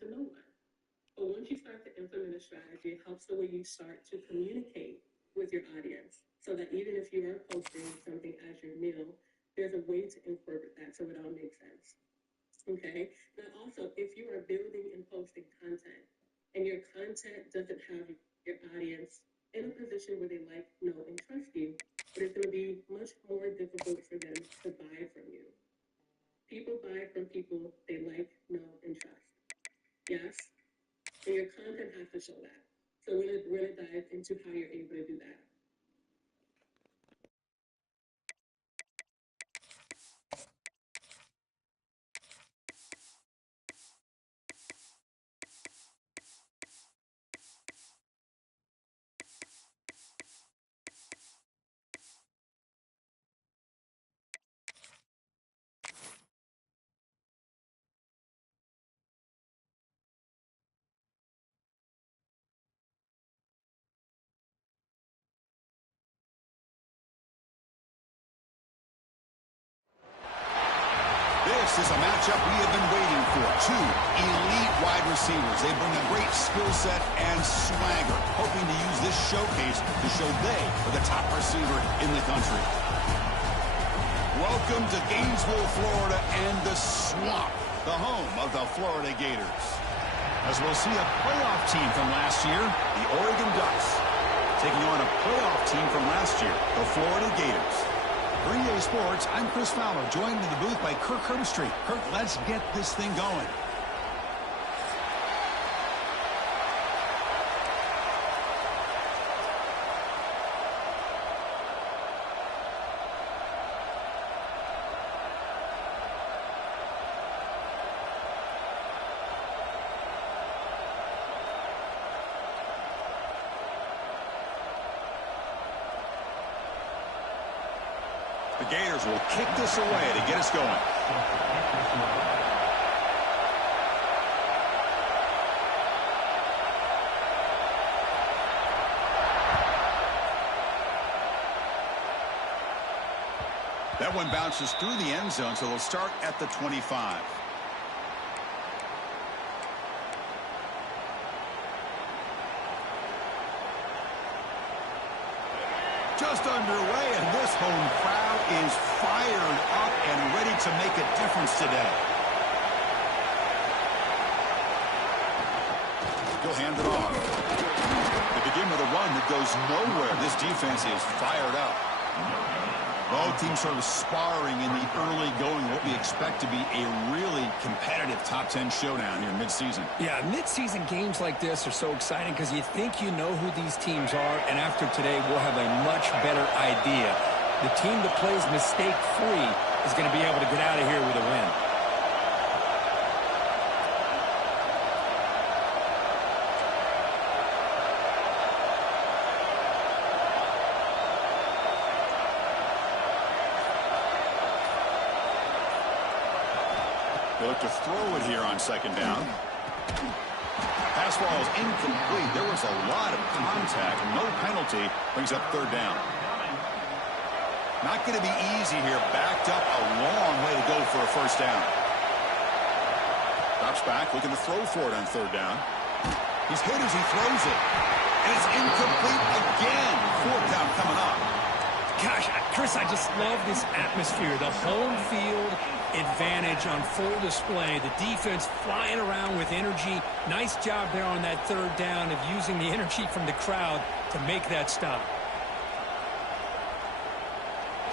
to no one. But once you start to implement a strategy, it helps the way you start to communicate with your audience, so that even if you are posting something as your meal, there's a way to incorporate that so it all makes sense. Okay? Now also, if you are building and posting content and your content doesn't have your audience in a position where they like, know, and trust you, but it's going to be much more difficult for them to buy from you. People buy from people they like, know, and trust. Yes? And your content has to show that. So we're going to dive into how you're able to do that. This is a matchup we have been waiting for. Two elite wide receivers. They bring a great skill set and swagger, hoping to use this showcase to show they are the top receiver in the country. Welcome to Gainesville, Florida, and the Swamp, the home of the Florida Gators. As we'll see a playoff team from last year, the Oregon Ducks, taking on a playoff team from last year, the Florida Gators. For EA Sports, I'm Chris Fowler, joined in the booth by Kirk Herbstreit. Kirk, let's get this thing going. The Gators will kick this away to get us going. That one bounces through the end zone, so they'll start at the 25. Just underway, and this home crowd is fired up and ready to make a difference today. He'll hand it off. They begin with a run that goes nowhere. This defense is fired up. Both teams sort of sparring in the early going, what we expect to be a really competitive top 10 showdown here midseason. Yeah, midseason games like this are so exciting because you think you know who these teams are, and after today, we'll have a much better idea. The team that plays mistake-free is going to be able to get out of here with a win. They look to throw it here on second down. Pass ball is incomplete. There was a lot of contact. No penalty. Brings up third down. Not going to be easy here. Backed up a long way to go for a first down. Drops back, looking to throw for it on third down. He's hit as he throws it. And it's incomplete again. Fourth down coming up. Gosh, Chris, I just love this atmosphere. The home field advantage on full display. The defense flying around with energy. Nice job there on that third down of using the energy from the crowd to make that stop.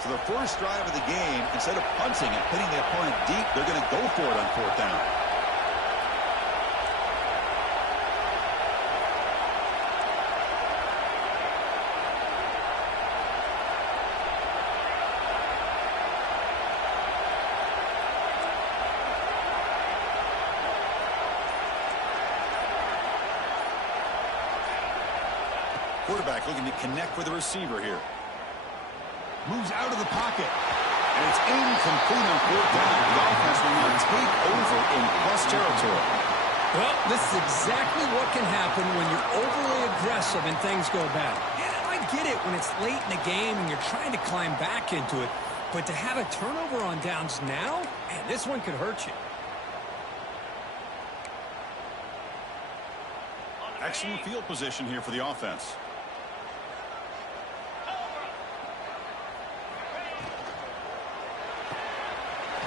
So the first drive of the game, instead of punting and hitting the opponent deep, they're going to go for it on fourth down. Quarterback looking to connect with the receiver here. Moves out of the pocket. And it's incomplete on fourth down. The offense will now take over in plus territory. Well, this is exactly what can happen when you're overly aggressive and things go bad. Yeah, I get it when it's late in the game and you're trying to climb back into it. But to have a turnover on downs now, man, this one could hurt you. Excellent field position here for the offense.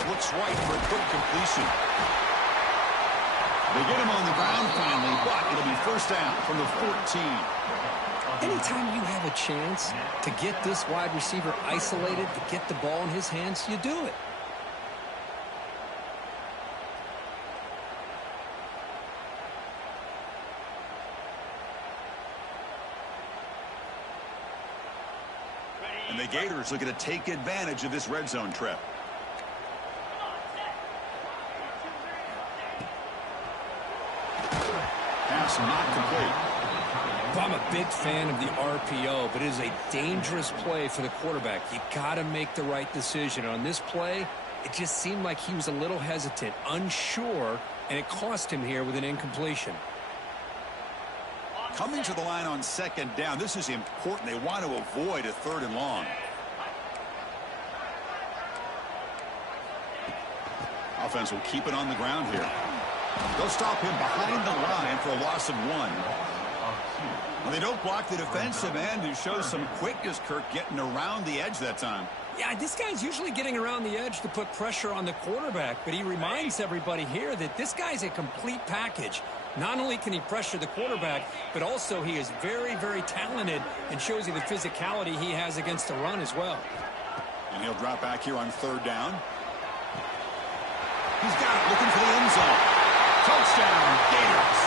Looks right for a quick completion. They get him on the ground finally, but it'll be first down from the 14. Anytime you have a chance to get this wide receiver isolated, to get the ball in his hands, you do it. And the Gators looking to take advantage of this red zone trip. Pass not complete. I'm a big fan of the RPO, but it is a dangerous play for the quarterback. You got to make the right decision. On this play, it just seemed like he was a little hesitant, unsure, and it cost him here with an incompletion. Coming to the line on second down, this is important. They want to avoid a 3rd and long. Offense will keep it on the ground here. They'll stop him behind the line for a loss of 1. Well, they don't block the defensive end, who shows some quickness, Kirk, getting around the edge that time. Yeah, this guy's usually getting around the edge to put pressure on the quarterback, but he reminds everybody here that this guy's a complete package. Not only can he pressure the quarterback, but also he is very, very talented and shows you the physicality he has against the run as well. And he'll drop back here on 3rd down. He's got it, looking for the end zone. Touchdown, Gators.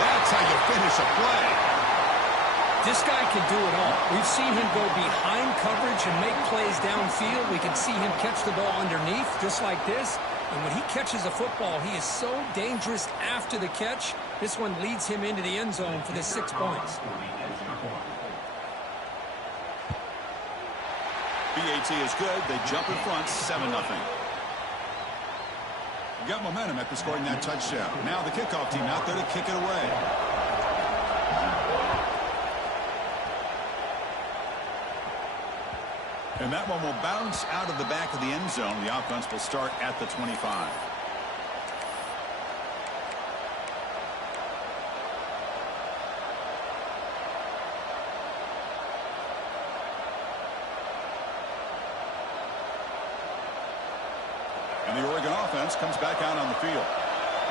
That's how you finish a play. This guy can do it all. We've seen him go behind coverage and make plays downfield. We can see him catch the ball underneath just like this. And when he catches a football, he is so dangerous after the catch. This one leads him into the end zone for the 6 points. BAT is good. They jump in front, 7-0. Got momentum after scoring that touchdown. Now the kickoff team out there to kick it away. And that one will bounce out of the back of the end zone. The offense will start at the 25. And the Oregon offense comes back out on the field.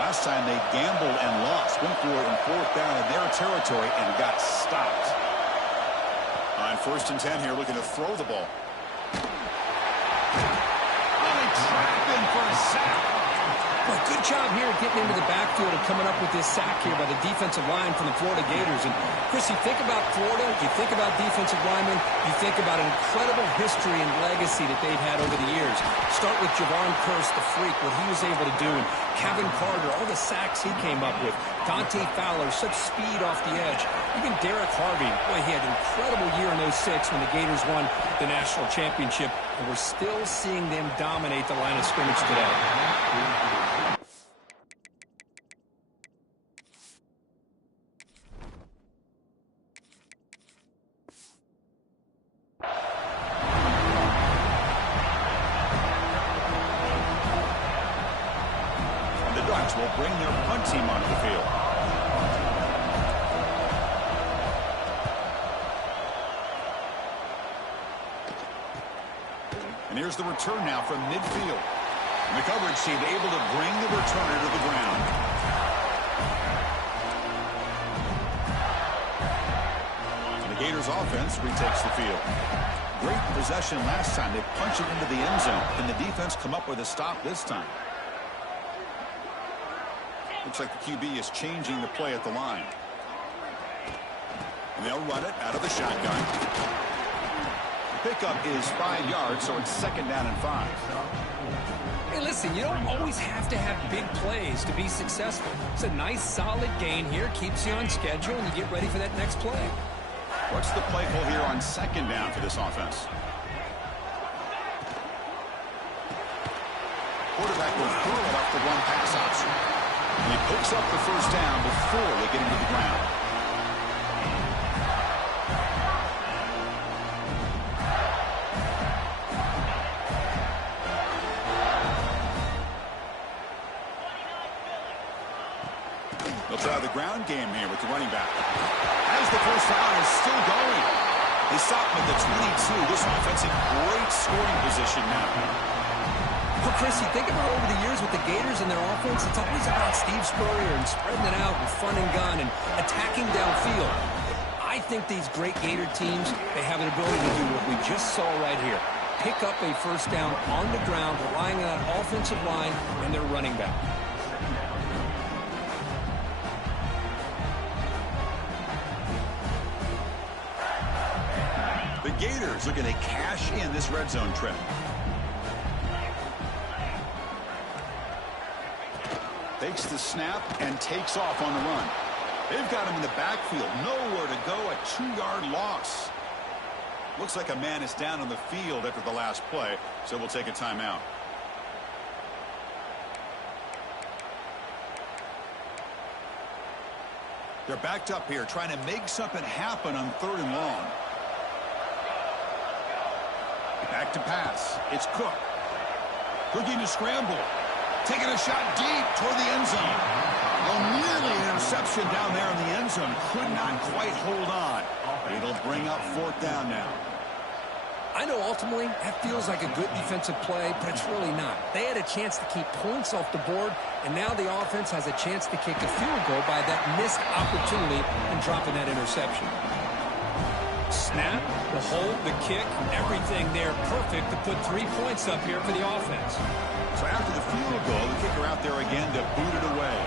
Last time they gambled and lost. Went for it in 4th down in their territory and got stopped. On 1st and 10 here, looking to throw the ball. Trapping for a sack. Well, good job here getting into the backfield and coming up with this sack here by the defensive line from the Florida Gators. And, Chris, you think about Florida, you think about defensive linemen, you think about an incredible history and legacy that they've had over the years. Start with Javon Kearse, the freak, what he was able to do, and Kevin Carter, all the sacks he came up with. Dante Fowler, such speed off the edge. Even Derek Harvey, boy, he had an incredible year in 06 when the Gators won the national championship. And we're still seeing them dominate the line of scrimmage today. And the Ducks will bring their punt team onto the field. And here's the return now from midfield. And the coverage team able to bring the returner to the ground. And the Gators offense retakes the field. Great possession last time. They punch it into the end zone. Can the defense come up with a stop this time? Looks like the QB is changing the play at the line. And they'll run it out of the shotgun. Pickup is 5 yards, so it's 2nd down and 5. Hey, listen, you don't always have to have big plays to be successful. It's a nice, solid gain here, keeps you on schedule, and you get ready for that next play. What's the play call here on 2nd down for this offense? Quarterback will throw it up the one pass option. And he picks up the 1st down before they get him to the ground. They'll try the ground game here with the running back. As the first down is still going. They stop him at the 22. This offense in great scoring position now. Well, Chris, you think about over the years with the Gators and their offense, it's always about Steve Spurrier and spreading it out and fun and gun and attacking downfield. I think these great Gator teams, they have an ability to do what we just saw right here. Pick up a first down on the ground, relying on that offensive line and their running back. The Gators looking to cash in this red zone trip. Takes the snap and takes off on the run. They've got him in the backfield. Nowhere to go. A 2-yard loss. Looks like a man is down on the field after the last play, so we'll take a timeout. They're backed up here, trying to make something happen on 3rd and long. Back to pass. It's Cook. Looking to scramble. Taking a shot deep toward the end zone. Well, nearly an interception down there in the end zone. Could not quite hold on. It'll bring up 4th down now. I know ultimately that feels like a good defensive play, but it's really not. They had a chance to keep points off the board, and now the offense has a chance to kick a field goal by that missed opportunity and dropping that interception. Snap, the hold, the kick, everything there perfect to put 3 points up here for the offense. So after the field goal, the kicker out there again to boot it away.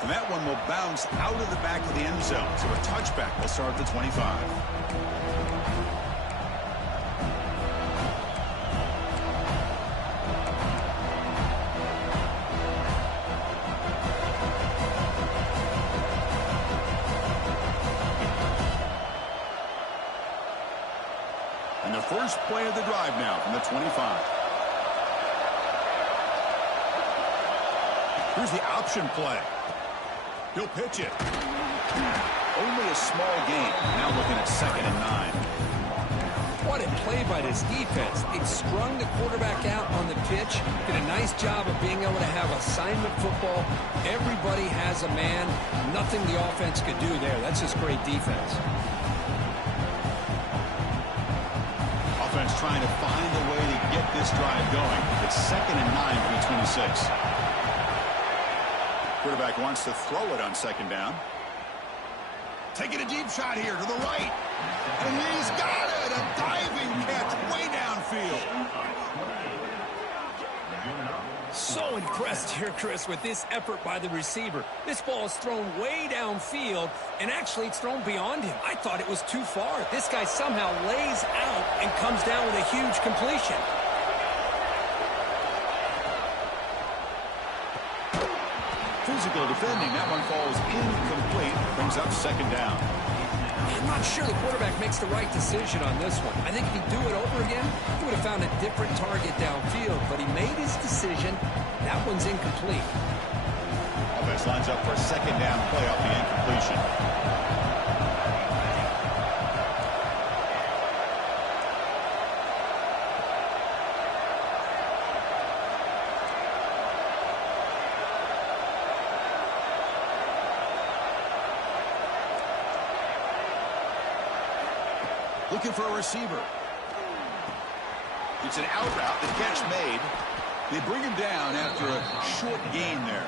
And that one will bounce out of the back of the end zone. So a touchback will start at the 25. And the first play of the drive now from the 25. Here's the option play. He'll pitch it. Only a small gain. Now looking at 2nd and 9. What a play by this defense. They've strung the quarterback out on the pitch. Did a nice job of being able to have assignment football. Everybody has a man. Nothing the offense could do there. That's just great defense. Offense trying to find a way to get this drive going. It's 2nd and 9 from the 26. Quarterback wants to throw it on 2nd down. Taking a deep shot here to the right. And he's got it. A diving catch way downfield. So impressed here, Chris, with this effort by the receiver. This ball is thrown way downfield, and actually it's thrown beyond him. I thought it was too far. This guy somehow lays out and comes down with a huge completion. Physical defending. That one falls incomplete. Brings up 2nd down. I'm not sure the quarterback makes the right decision on this one. I think if he'd do it over again, he would have found a different target downfield, but he made his decision. That one's incomplete. Offense lines up for a 2nd down play off the incompletion. Looking for a receiver. It's an out route. The catch made. They bring him down after a short gain there.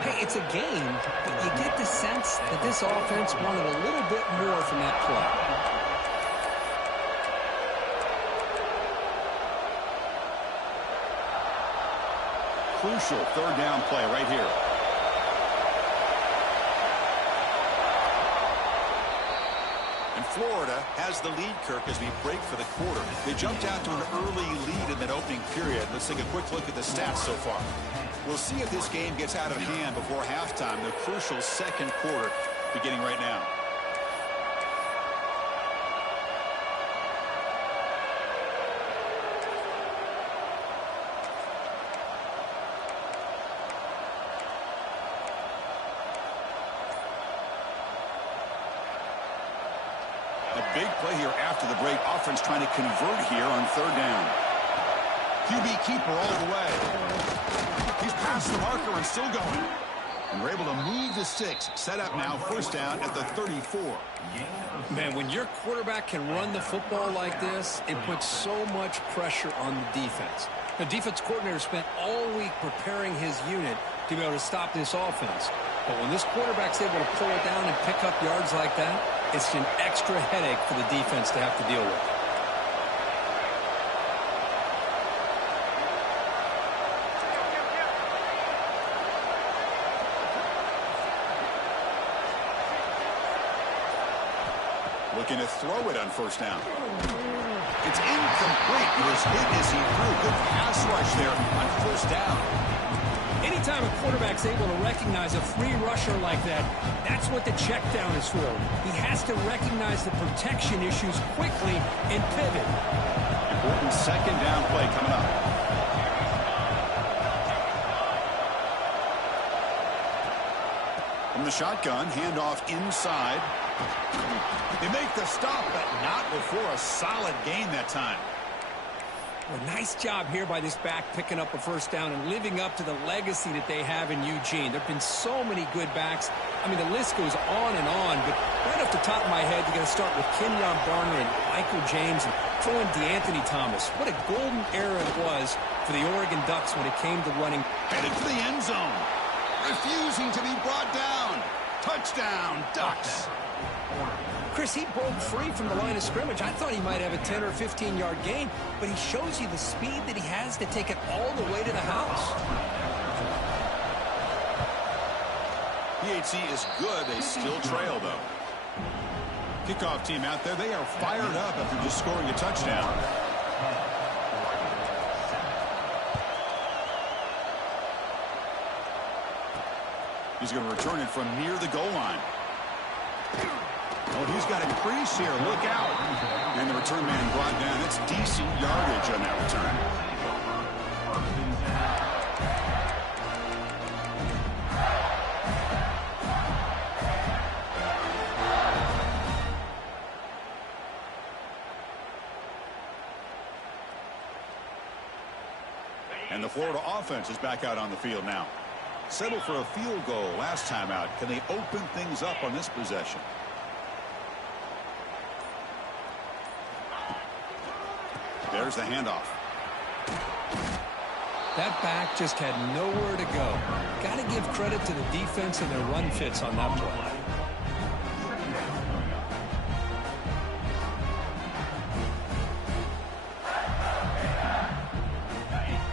Hey, it's a game, but you get the sense that this offense wanted a little bit more from that play. Crucial 3rd down play right here. Florida has the lead, Kirk, as we break for the quarter. They jumped out to an early lead in that opening period. Let's take a quick look at the stats so far. We'll see if this game gets out of hand before halftime, the crucial 2nd quarter beginning right now. A big play here after the break. Offense trying to convert here on 3rd down. QB keeper all the way. He's past the marker and still going. And we're able to move the sticks. Set up now, first down at the 34. Man, when your quarterback can run the football like this, it puts so much pressure on the defense. The defense coordinator spent all week preparing his unit to be able to stop this offense. But when this quarterback's able to pull it down and pick up yards like that, it's an extra headache for the defense to have to deal with. Looking to throw it on first down. It's incomplete. He was hit as he threw. Good pass rush there on first down. Anytime a quarterback's able to recognize a free rusher like that, that's what the check down is for. He has to recognize the protection issues quickly and pivot. Important second down play coming up. From the shotgun, handoff inside. They make the stop, but not before a solid gain that time. Well, nice job here by this back picking up a first down and living up to the legacy that they have in Eugene. There have been so many good backs. I mean, the list goes on and on, but right off the top of my head, you're going to start with Kenyon Barner and Michael James and throw in DeAnthony Thomas. What a golden era it was for the Oregon Ducks when it came to running. Headed for the end zone. Refusing to be brought down. Touchdown, Ducks. Chris, he broke free from the line of scrimmage. I thought he might have a 10 or 15-yard gain, but he shows you the speed that he has to take it all the way to the house. PHC is good. They still trail, though. Kickoff team out there. They are fired up after just scoring a touchdown. He's going to return it from near the goal line. Oh, he's got a crease here. Look out. And the return man brought down. That's decent yardage on that return. And the Florida offense is back out on the field now. Settled for a field goal last time out. Can they open things up on this possession? There's the handoff. That back just had nowhere to go. Got to give credit to the defense and their run fits on that play.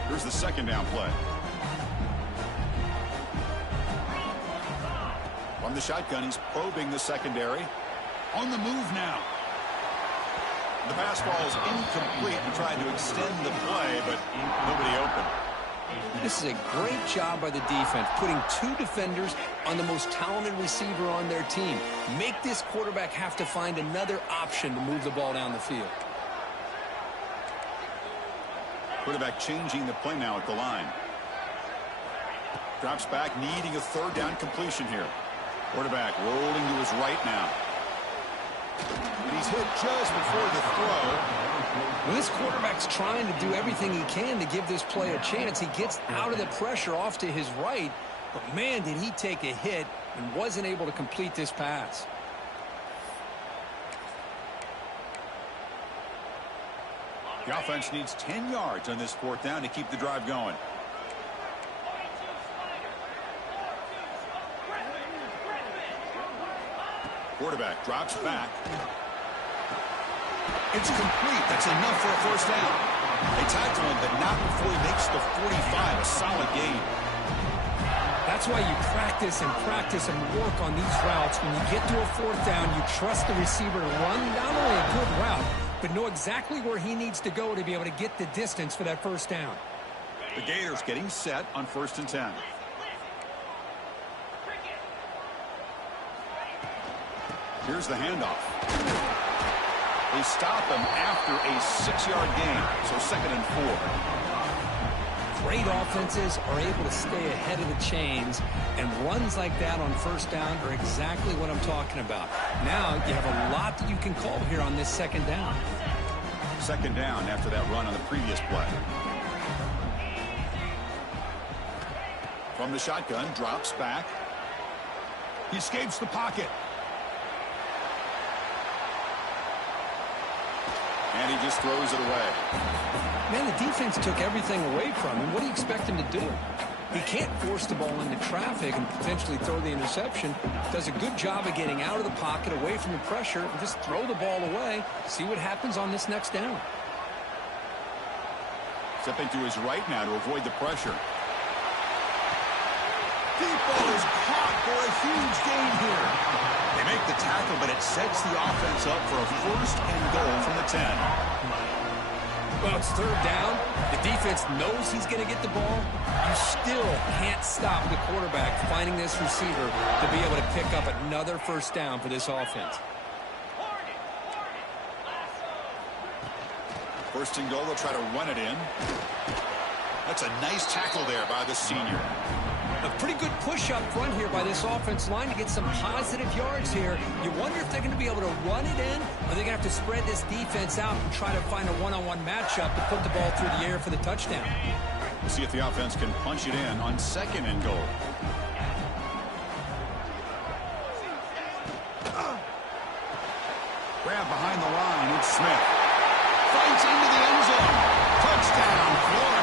Here's the second down play. From the shotgun, he's probing the secondary. On the move now. The pass ball is incomplete and tried to extend the play, but nobody open. This is a great job by the defense, putting two defenders on the most talented receiver on their team. Make this quarterback have to find another option to move the ball down the field. Quarterback changing the play now at the line. Drops back, needing a third down completion here. Quarterback rolling to his right now. And he's hit just before the throw. Well, this quarterback's trying to do everything he can to give this play a chance. He gets out of the pressure off to his right, but man, did he take a hit and wasn't able to complete this pass. The offense needs 10 yards on this fourth down to keep the drive going. Quarterback drops back. It's complete. That's enough for a first down. They tackle him, but not before he makes the 45. A solid gain. That's why you practice and work on these routes. When you get to a fourth down, you trust the receiver to run not only a good route, but know exactly where he needs to go to be able to get the distance for that first down. The Gators getting set on 1st and 10. Here's the handoff. They stop him after a 6-yard gain, so 2nd and 4. Great offenses are able to stay ahead of the chains, and runs like that on first down are exactly what I'm talking about. Now you have a lot that you can call here on this 2nd down. 2nd down after that run on the previous play. From the shotgun, drops back. He escapes the pocket. And he just throws it away. Man, the defense took everything away from him. What do you expect him to do? He can't force the ball into traffic and potentially throw the interception. Does a good job of getting out of the pocket, away from the pressure, and just throw the ball away. See what happens on this next down. Stepping to his right now to avoid the pressure. Deep ball is caught for a huge gain here. They make the tackle, but it sets the offense up for a 1st and goal from the 10. Well, it's 3rd down. The defense knows he's going to get the ball. You still can't stop the quarterback finding this receiver to be able to pick up another 1st down for this offense. 1st and goal, they'll try to run it in. That's a nice tackle there by the senior. A pretty good push up front here by this offense line to get some positive yards here. You wonder if they're going to be able to run it in, or they're going to have to spread this defense out and try to find a one-on-one matchup to put the ball through the air for the touchdown. We'll see if the offense can punch it in on 2nd and goal. Grab behind the line. It's Smith. Fights into the end zone. Touchdown, Florida.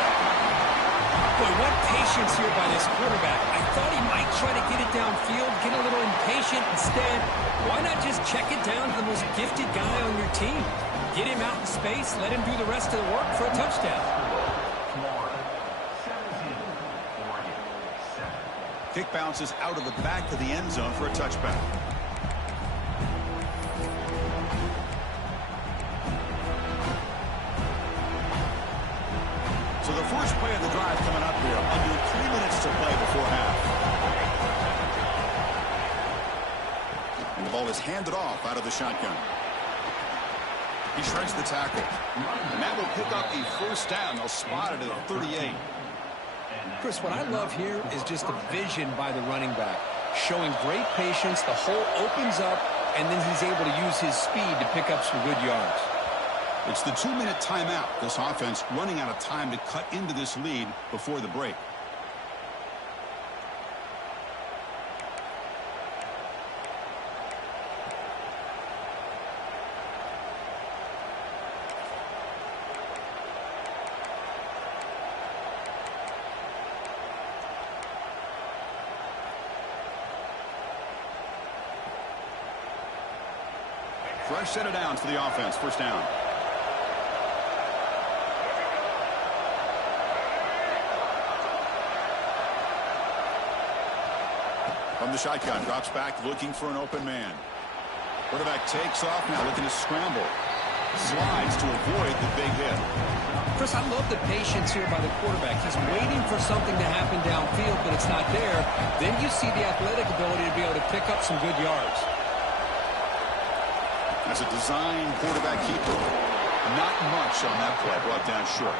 Boy, what patience here by this quarterback. I thought he might try to get it downfield, get a little impatient. Instead, why not just check it down to the most gifted guy on your team? Get him out in space, let him do the rest of the work for a touchdown. Kick bounces out of the back of the end zone for a touchback. So the first play of the drive coming up here. Under 3 minutes to play before half. And the ball is handed off out of the shotgun. He shreds the tackle. And that will pick up a 1st down. They'll spot it at 38. Chris, what I love here is just the vision by the running back. Showing great patience, the hole opens up, and then he's able to use his speed to pick up some good yards. It's the 2-minute timeout. This offense running out of time to cut into this lead before the break. Fresh set of downs for the offense. 1st down. From the shotgun, drops back, looking for an open man. Quarterback takes off now, looking to scramble. Slides to avoid the big hit. Chris, I love the patience here by the quarterback. He's waiting for something to happen downfield, but it's not there. Then you see the athletic ability to be able to pick up some good yards. As a design quarterback keeper, not much on that play, brought down short.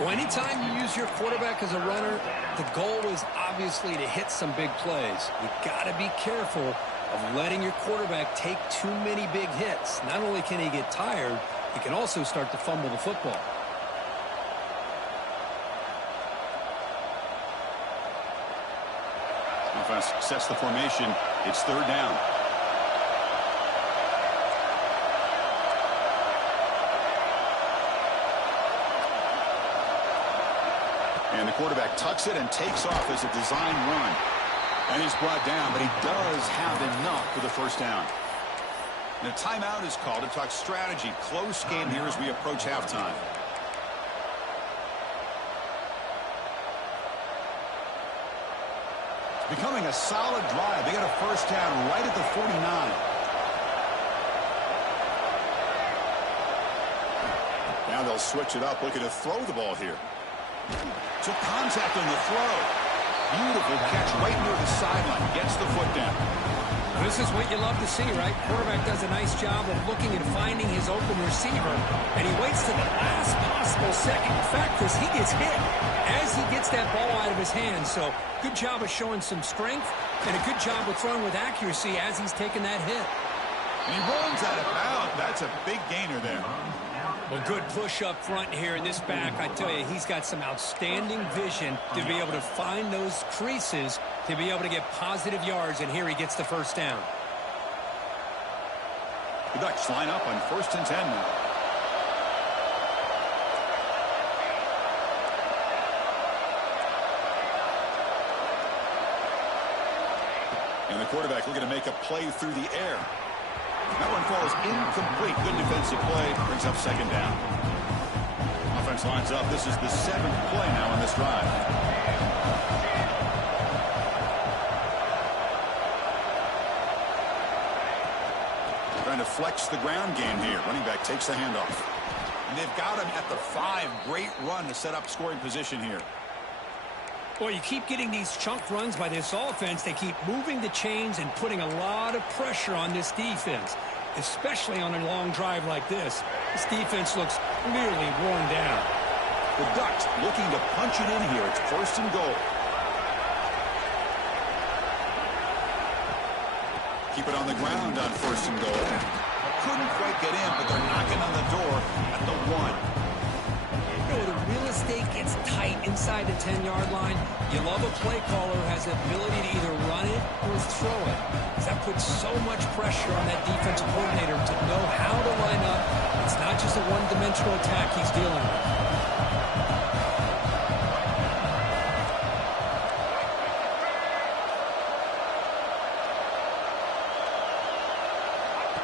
Well, anytime you use your quarterback as a runner, the goal is obviously to hit some big plays. You got to be careful of letting your quarterback take too many big hits. Not only can he get tired, he can also start to fumble the football. Offense sets the formation. It's 3rd down. And the quarterback tucks it and takes off as a design run. And he's brought down, but he does have enough for the 1st down. And a timeout is called to talk strategy. Close game here as we approach halftime. It's becoming a solid drive. They got a 1st down right at the 49. Now they'll switch it up, looking to throw the ball here. Took contact on the throw. Beautiful catch right near the sideline. Gets the foot down. This is what you love to see, right? Quarterback does a nice job of looking and finding his open receiver, and he waits to the last possible second. In fact, Chris, he gets hit as he gets that ball out of his hands. So good job of showing some strength and a good job of throwing with accuracy as he's taking that hit. And he runs out of bounds. That's a big gainer there. Well, good push up front here in this back. I tell you, he's got some outstanding vision to be able to find those creases to be able to get positive yards, and here he gets the first down. The Ducks line up on 1st and 10 now. And the quarterback looking to make a play through the air. That one falls incomplete. Good defensive play. Brings up 2nd down. Offense lines up. This is the 7th play now on this drive. Trying to flex the ground game here. Running back takes the handoff. And they've got him at the 5. Great run to set up scoring position here. Well, you keep getting these chunk runs by this offense. They keep moving the chains and putting a lot of pressure on this defense, especially on a long drive like this. This defense looks clearly worn down. The Ducks looking to punch it in here. It's 1st and goal. Keep it on the ground on 1st and goal. Couldn't quite get in, but they're knocking on the door at the 1. The real estate gets tight inside the 10-yard line. You love a play caller who has the ability to either run it or throw it. That puts so much pressure on that defensive coordinator to know how to line up. It's not just a one-dimensional attack he's dealing with.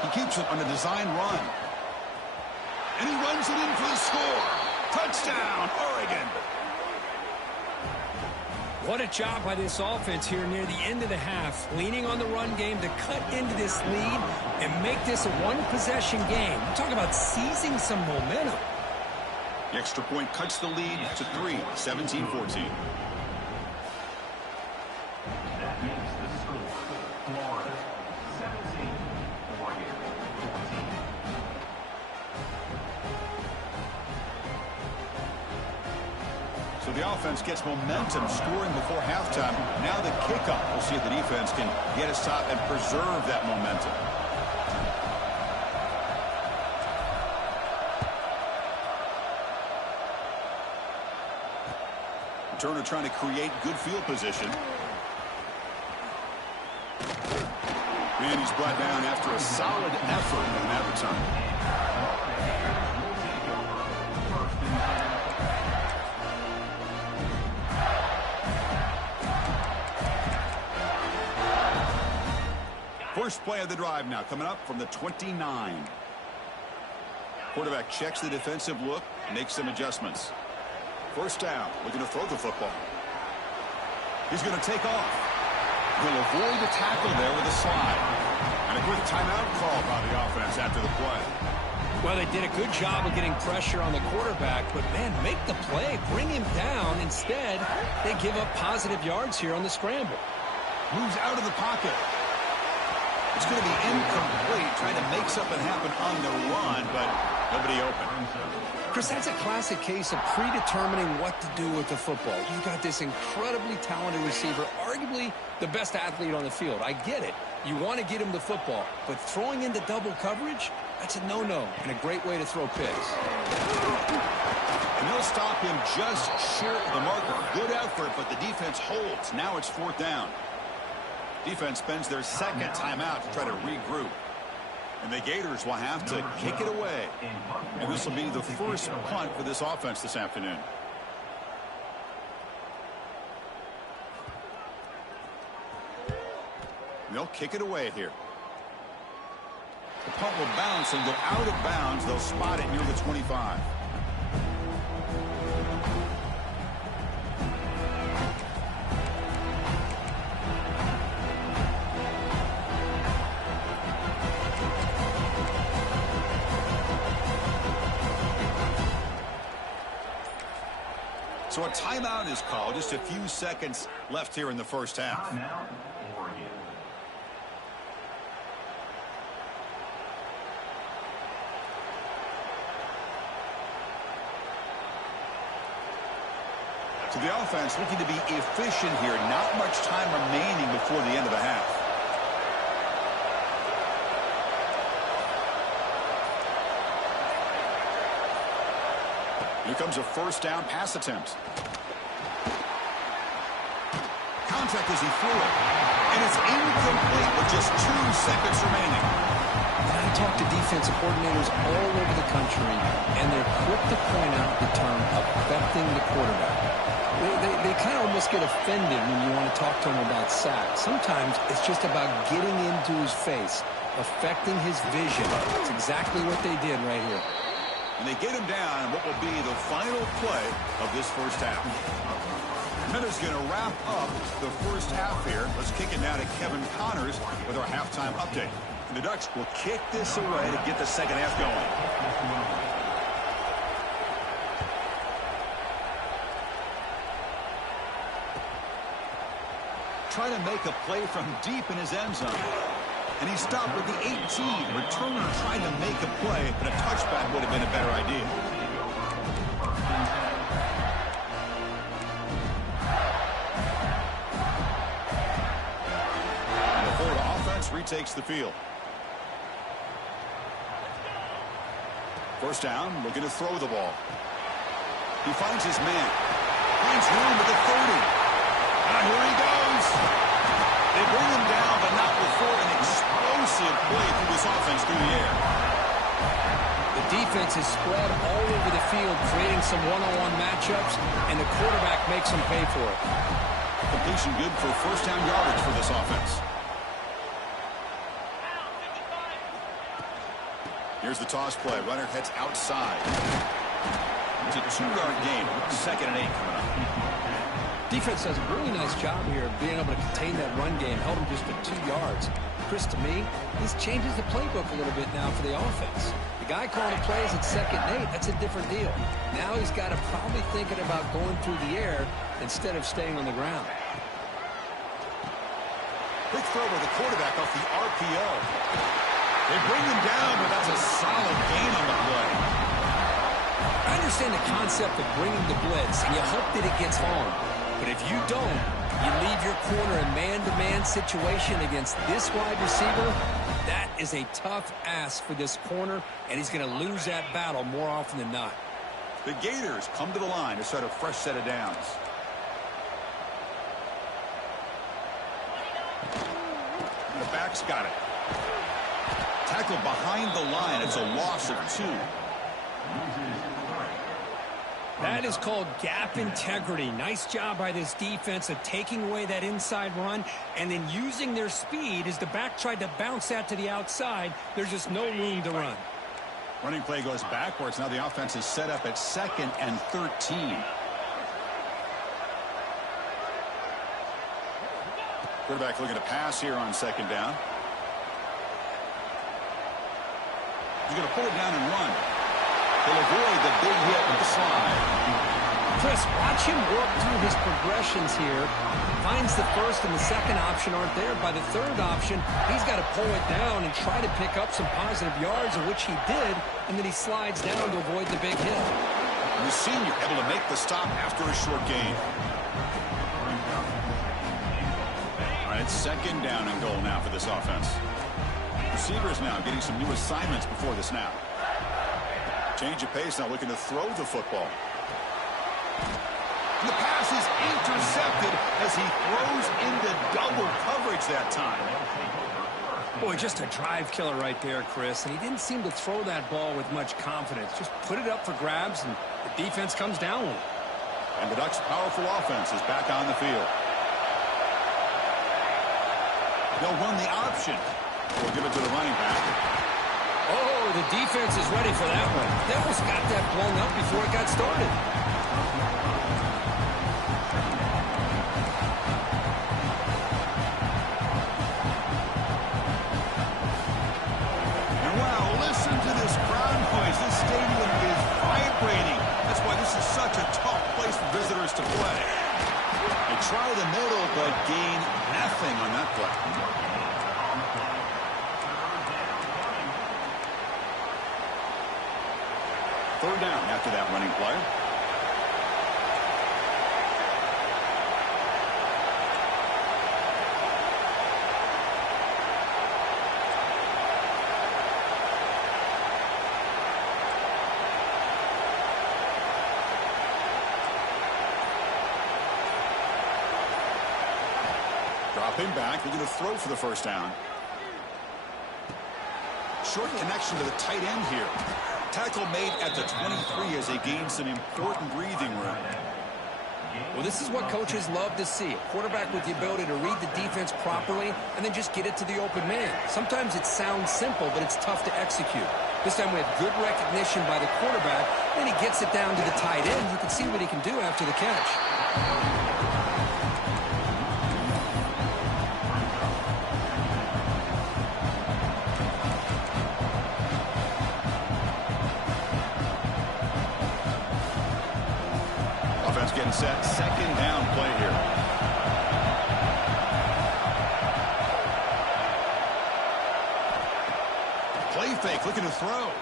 He keeps it on a design run. And he runs it in for the score. Touchdown, Oregon. What a job by this offense here near the end of the half, leaning on the run game to cut into this lead and make this a one-possession game. Talk about seizing some momentum. The extra point cuts the lead to 3, 17-14. So the offense gets momentum, scoring before halftime. Now the kickoff. We'll see if the defense can get us top and preserve that momentum. Turner trying to create good field position. And he's brought down after a solid effort in that return. First play of the drive now coming up from the 29. Quarterback checks the defensive look, makes some adjustments. First down, looking to throw the football. He's going to take off. He'll avoid the tackle there with a slide. And a quick timeout call by the offense after the play. Well, they did a good job of getting pressure on the quarterback, but, man, make the play. Bring him down. Instead, they give up positive yards here on the scramble. Moves out of the pocket. It's going to be incomplete, trying to make something happen on the run, but nobody open. Chris, that's a classic case of predetermining what to do with the football. You've got this incredibly talented receiver, arguably the best athlete on the field. I get it. You want to get him the football, but throwing into double coverage, that's a no-no and a great way to throw picks. And they'll stop him just short of the marker. Good effort, but the defense holds. Now it's 4th down. Defense spends their second timeout to try to regroup. And the Gators will have to kick it away. And this will be the first punt for this offense this afternoon. They'll kick it away here. The punt will bounce and go out of bounds. They'll spot it near the 25. So a timeout is called. Just a few seconds left here in the first half. So the offense looking to be efficient here. Not much time remaining before the end of the half. Here comes a first down pass attempt. Contact as he threw it. And it's incomplete with just 2 seconds remaining. I talk to defensive coordinators all over the country, and they're quick to point out the term affecting the quarterback. They kind of almost get offended when you want to talk to them about sacks. Sometimes it's just about getting into his face, affecting his vision. That's exactly what they did right here. And they get him down in what will be the final play of this first half. Miller's going to wrap up the first half here. Let's kick it now to Kevin Connors with our halftime update. And the Ducks will kick this away to get the second half going. Trying to make a play from deep in his end zone. And he stopped with the 18. Returner trying to make a play, but a touchback would have been a better idea. And the Florida offense retakes the field. First down, looking to throw the ball. He finds his man. Finds room at the 30. And here he goes. They bring him down, but not before an explosive play through this offense through the air. The defense is spread all over the field, creating some one-on-one matchups, and the quarterback makes them pay for it. Completion good for first down yardage for this offense. Here's the toss play. Runner heads outside. It's a 2-yard gain. 2nd and 8 coming up. Defense does a really nice job here of being able to contain that run game, held him just for 2 yards. Chris, to me, this changes the playbook a little bit now for the offense. The guy calling the plays at 2nd and 8, that's a different deal. Now he's got to probably thinking about going through the air instead of staying on the ground. Quick throw with the quarterback off the RPO. They bring him down, but that's a solid gain on the play. I understand the concept of bringing the blitz, and you hope that it gets home. But if you don't, you leave your corner in man-to-man situation against this wide receiver. That is a tough ask for this corner, and he's going to lose that battle more often than not. The Gators come to the line to start a fresh set of downs. And the back's got it. Tackled behind the line. It's a loss of 2. That is called gap integrity. Nice job by this defense of taking away that inside run and then using their speed as the back tried to bounce that to the outside. There's just no room to run. Running play goes backwards. Now the offense is set up at 2nd and 13. Quarterback looking to pass here on 2nd down. He's going to pull it down and run. They'll avoid the big hit with the slide. Chris, watch him work through his progressions here. Finds the first and the second option aren't there. By the third option, he's got to pull it down and try to pick up some positive yards, of which he did, and then he slides down to avoid the big hit. And the senior able to make the stop after a short gain. All right, it's 2nd down and goal now for this offense. Receivers now getting some new assignments before the snap. Change of pace now, looking to throw the football. And the pass is intercepted as he throws into double coverage that time. Boy, just a drive killer right there, Chris. And he didn't seem to throw that ball with much confidence. Just put it up for grabs, and the defense comes down with it. And the Ducks' powerful offense is back on the field. They'll run the option. We'll give it to the running back. Oh, the defense is ready for that one. They almost got that blown up before it got started. And wow, listen to this crowd noise. This stadium is vibrating. That's why this is such a tough place for visitors to play. They try the middle, but gain nothing on that play. Third down after that running play. Dropping back, looking to throw for the first down. Short connection to the tight end here. Tackle made at the 23 as they gain some important breathing room. Well, this is what coaches love to see. A quarterback with the ability to read the defense properly and then just get it to the open man. Sometimes it sounds simple, but it's tough to execute. This time we have good recognition by the quarterback. Then he gets it down to the tight end. You can see what he can do after the catch. Getting set, second down play here. Play fake, looking to throw.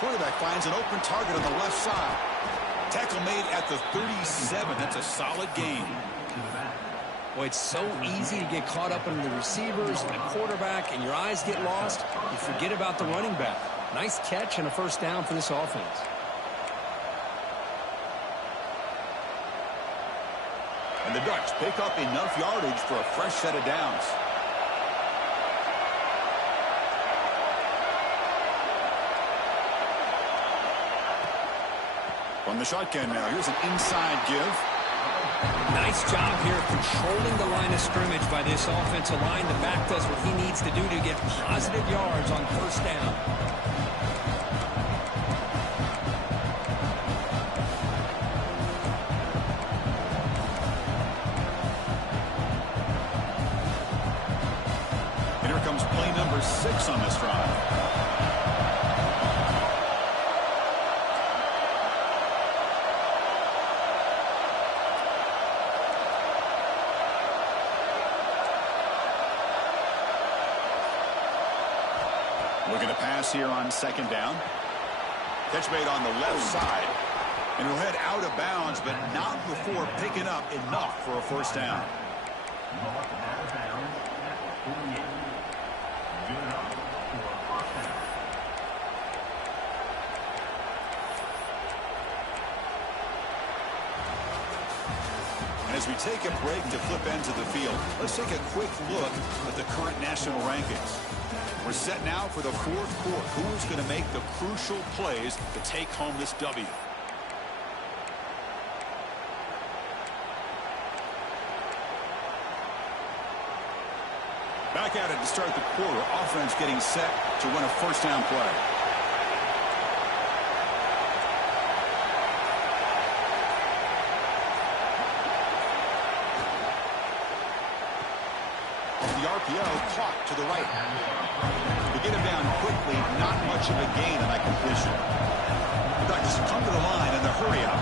Quarterback finds an open target on the left side. Tackle made at the 37. That's a solid gain. Boy, it's so easy to get caught up in the receivers and the quarterback, and your eyes get lost. You forget about the running back. Nice catch and a first down for this offense. And the Ducks pick up enough yardage for a fresh set of downs. From the shotgun now, here's an inside give. Nice job here controlling the line of scrimmage by this offensive line. The back does what he needs to do to get positive yards on first down. Play number 6 on this drive. Looking to pass here on second down. Catch made on the left side. And he'll head out of bounds, but not before picking up enough for a first down. As we take a break to flip ends of the field, let's take a quick look at the current national rankings. We're set now for the fourth quarter. Who's going to make the crucial plays to take home this W? Back at it to start the quarter. Offense getting set to win a first down play. The RPO clock to the right. To get him down quickly, not much of a gain on that completion. The Ducks come to the line in the hurry up.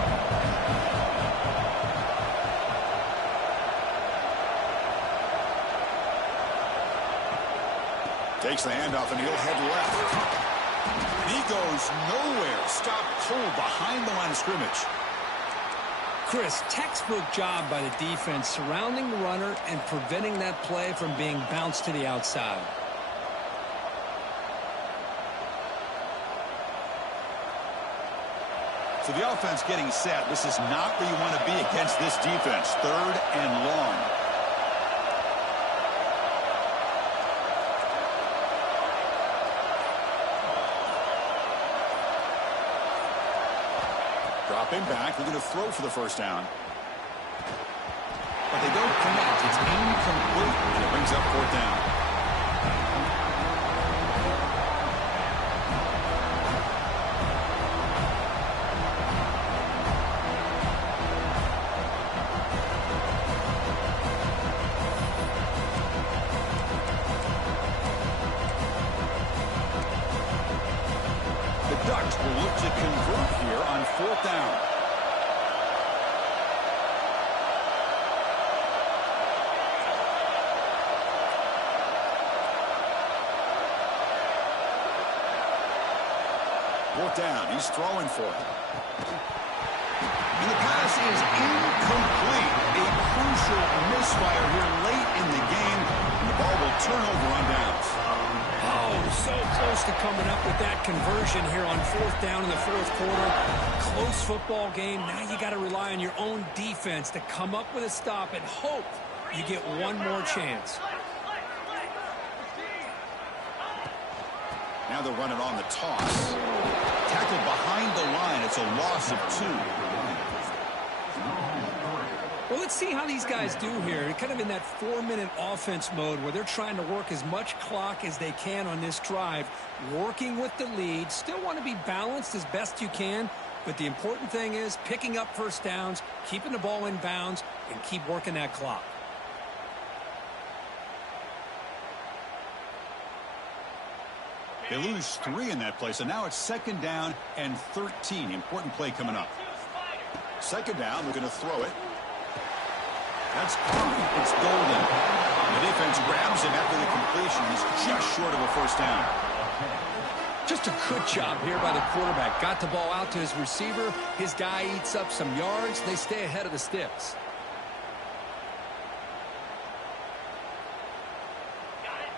Takes the handoff and he'll head left. And he goes nowhere. Stopped cold behind the line of scrimmage. Chris, textbook job by the defense surrounding the runner and preventing that play from being bounced to the outside. So the offense getting set. This is not where you want to be against this defense. Third and long. Dropping back, we're going to throw for the first down. But they don't connect. It's incomplete, and it brings up fourth down. The Ducks will look to convert here on fourth down. Fourth down. He's throwing for it. And the pass is incomplete. A crucial misfire here late in the game. And the ball will turn over on downs. Oh, so close to coming up with that conversion here on fourth down in the fourth quarter. Close football game. Now you got to rely on your own defense to come up with a stop and hope you get one more chance. Now they're running on the toss. Tackled behind the line. It's a loss of 2. Well, let's see how these guys do here. They're kind of in that 4-minute offense mode where they're trying to work as much clock as they can on this drive, working with the lead. Still want to be balanced as best you can, but the important thing is picking up first downs, keeping the ball in bounds, and keep working that clock. They lose 3 in that play, so now it's 2nd down and 13. Important play coming up. 2nd down, they're going to throw it. That's caught. It's Golden. The defense grabs him after the completion. He's just short of a first down. Just a good job here by the quarterback. Got the ball out to his receiver. His guy eats up some yards. They stay ahead of the sticks.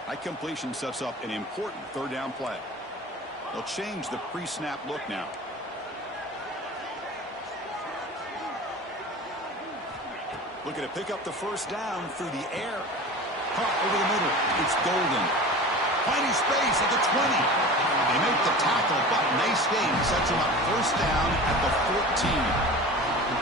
That completion sets up an important 3rd down play. They'll change the pre-snap look now. Looking to pick up the first down through the air. Caught over the middle. It's Golden. Finding space at the 20. They make the tackle, but nice game. Sets him up first down at the 14.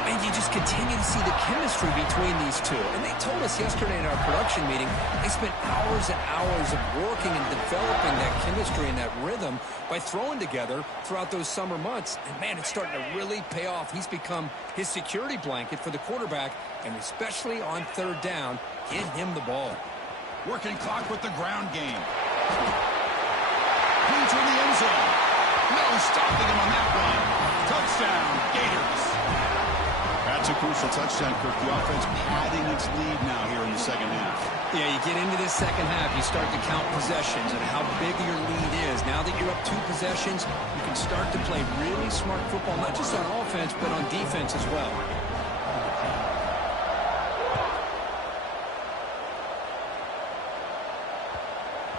And you just continue to see the chemistry between these two. And they told us yesterday in our production meeting, they spent hours and hours of working and developing that chemistry and that rhythm by throwing together throughout those summer months. And, man, it's starting to really pay off. He's become his security blanket for the quarterback, and especially on 3rd down, get him the ball. Working clock with the ground game. Into the end zone. No stopping him on that one. Touchdown, Gators. That's a crucial touchdown, Kirk. The offense padding its lead now here in the 2nd half. Yeah, you get into this 2nd half, you start to count possessions and how big your lead is. Now that you're up 2 possessions, you can start to play really smart football, not just on offense, but on defense as well.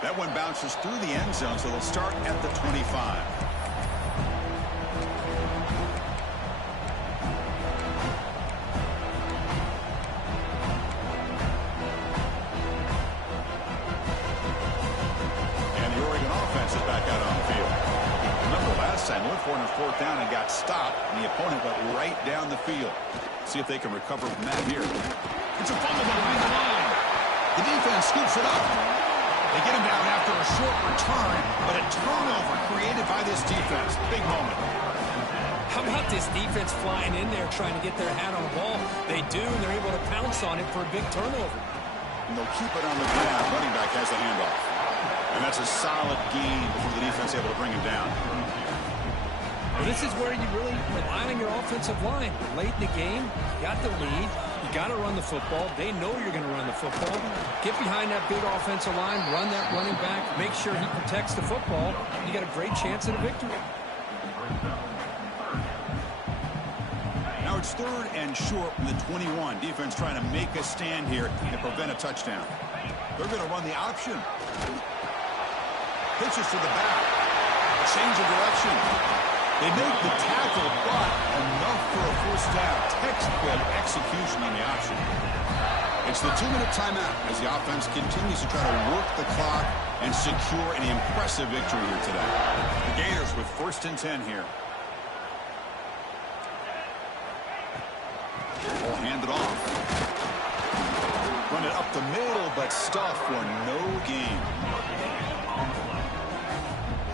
That one bounces through the end zone, so they'll start at the 25. Look for it on 4th down and got stopped, and the opponent went right down the field. See if they can recover from that here. It's a fumble behind the line. The defense scoops it up. They get him down after a short return, but a turnover created by this defense. Big moment. How about this defense flying in there trying to get their hat on the ball? They do, and they're able to pounce on it for a big turnover. And they'll keep it on the ground. Running back has the handoff. And that's a solid gain before the defense able to bring him down. Well, this is where you really rely on your offensive line. Late in the game, you got the lead. You got to run the football. They know you're going to run the football. Get behind that big offensive line, run that running back, make sure he protects the football. You got a great chance at a victory. Now it's 3rd and short from the 21. Defense trying to make a stand here and prevent a touchdown. They're going to run the option. Pitches to the back. Change of direction. They make the tackle, but enough for a first down. Textbook execution on the option. It's the 2-minute timeout as the offense continues to try to work the clock and secure an impressive victory here today. The Gators with 1st and 10 here. Ball handed off. Run it up the middle, but stuffed for no gain.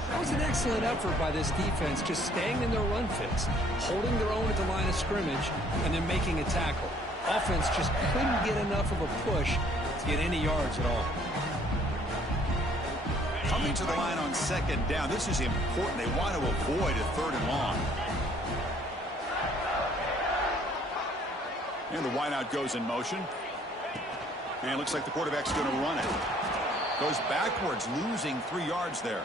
That was an excellent effort by this defense, just staying in their run fits, holding their own at the line of scrimmage, and then making a tackle. Offense just couldn't get enough of a push to get any yards at all. Coming to the line on 2nd down. This is important. They want to avoid a 3rd and long. And the wideout goes in motion. And it looks like the quarterback's going to run it. Goes backwards, losing 3 yards there.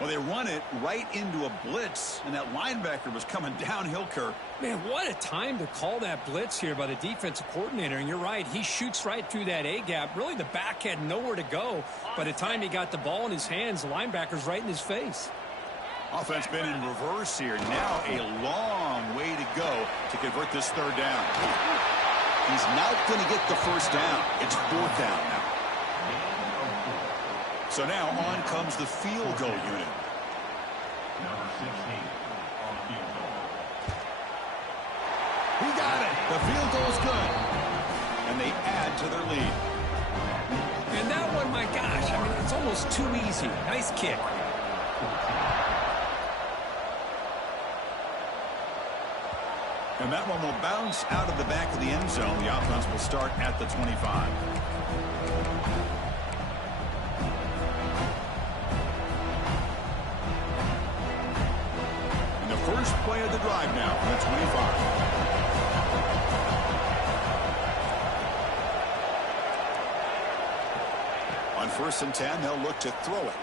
Well, they run it right into a blitz, and that linebacker was coming downhill, Kirk. Man, what a time to call that blitz here by the defensive coordinator. And you're right, he shoots right through that A-gap. Really, the back had nowhere to go. By the time he got the ball in his hands, the linebacker's right in his face. Offense been in reverse here. Now a long way to go to convert this 3rd down. He's not going to get the first down. It's 4th down now. So now on comes the field goal unit. Number 16 on field goal. He got it. The field goal's good. And they add to their lead. And that one, my gosh, I mean, it's almost too easy. Nice kick. And that one will bounce out of the back of the end zone. The offense will start at the 25. And the first play of the drive now on the 25. On 1st and 10, they'll look to throw it.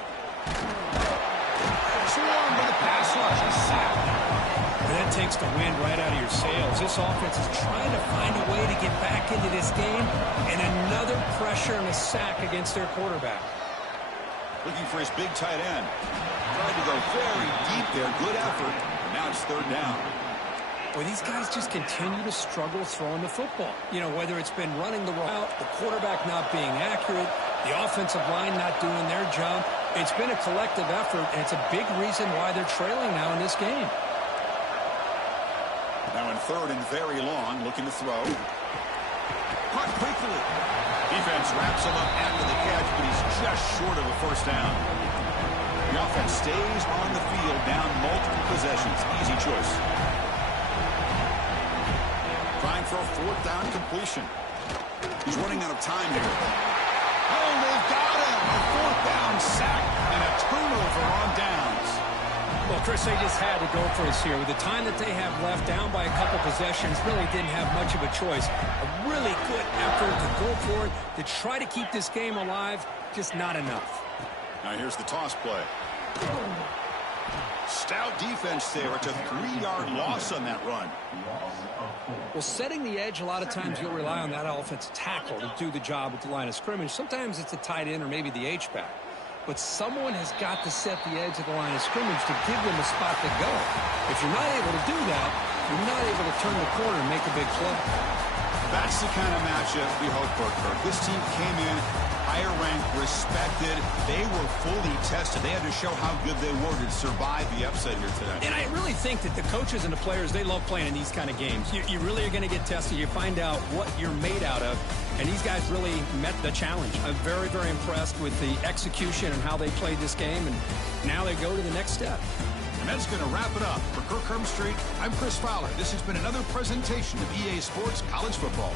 Swarmed with a pass rush. A sack. That takes the wind right out of your sails. This offense is trying to find a way to get back into this game, and another pressure and a sack against their quarterback. Looking for his big tight end. Tried to go very deep there. Good effort. Now it's 3rd down. Well, these guys just continue to struggle throwing the football. You know, whether it's been running the route, the quarterback not being accurate, the offensive line not doing their job. It's been a collective effort, and it's a big reason why they're trailing now in this game. Now in 3rd and very long, looking to throw. Caught quickly. Defense wraps him up after the catch, but he's just short of a first down. The offense stays on the field, down multiple possessions. Easy choice. Trying for a 4th down completion. He's running out of time here. Oh, they've got him! A 4th down sack and a turnover on downs. Well, Chris, they just had to go for us here. With the time that they have left, down by a couple possessions, really didn't have much of a choice. A really good effort to go for it, to try to keep this game alive, just not enough. Now here's the toss play. Stout defense there. It's a 3-yard loss on that run. Well, setting the edge, a lot of times you'll rely on that offensive tackle to do the job at the line of scrimmage. Sometimes it's a tight end or maybe the H-back. But someone has got to set the edge of the line of scrimmage to give them a spot to go. If you're not able to do that, you're not able to turn the corner and make a big play. That's the kind of matchup we hope for, Kirk. This team came in higher ranked, respected. They were fully tested. They had to show how good they were to survive the upset here today. And I really think that the coaches and the players, they love playing in these kind of games. You really are going to get tested. You find out what you're made out of. And these guys really met the challenge. I'm very, very impressed with the execution and how they played this game. And now they go to the next step. And that's going to wrap it up. For Kirk Herbstreit, I'm Chris Fowler. This has been another presentation of EA Sports College Football.